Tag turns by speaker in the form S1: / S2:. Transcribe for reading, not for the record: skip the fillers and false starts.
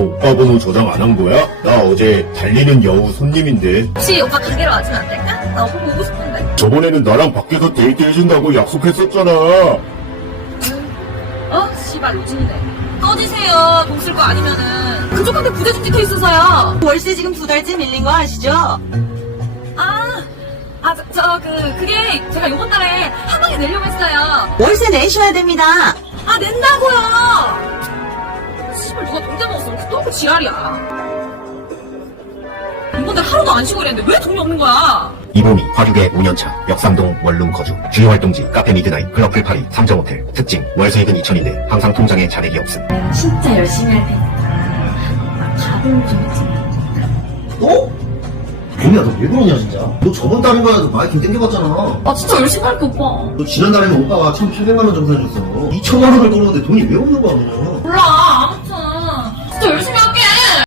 S1: 오빠 번호 저장 안 한 거야? 나 어제 달리는 여우 손님인데.
S2: 혹시 오빠 가게로 와주면 안 될까? 나 오빠 보고 싶은데.
S1: 저번에는 나랑 밖에서 데이트 해준다고 약속했었잖아.
S2: 씨발 요즘이네. 꺼지세요. 돈 쓸 거 아니면은. 그쪽한테 부대중 찍혀 있어서요.
S3: 월세 지금 2달째 밀린 거 아시죠?
S2: 그게 제가 요번 달에 한 방에 내려고 했어요.
S3: 월세 내셔야 됩니다.
S2: 낸다고요. 씨발 누가 돈 떼먹었어. 또 지랄이야. 이번 달 하루도 안 쉬고 이랬는데 왜 돈이 없는 거야?
S4: 이봄이 화류계 5년차 역삼동 원룸 거주 주요 활동지 카페 미드나잇 클럽 풀파리 3점 호텔 특징 월 수익은 2천인데 항상 통장에 잔액이 없음.
S2: 내가 진짜 열심히 할 테니까 밥은 좀 해주면 안 될까?
S5: 너? 뱀이야, 너 왜 그러냐, 진짜? 너 저번 달인가에 마이킹 땡겨봤잖아.
S2: 진짜 열심히 할게 오빠.
S5: 너 지난달에는 오빠가 1,800만 원 정산해줬어. 2천만 원을 걸었는데 돈이 왜 없는 거야, 그냥?
S2: 몰라.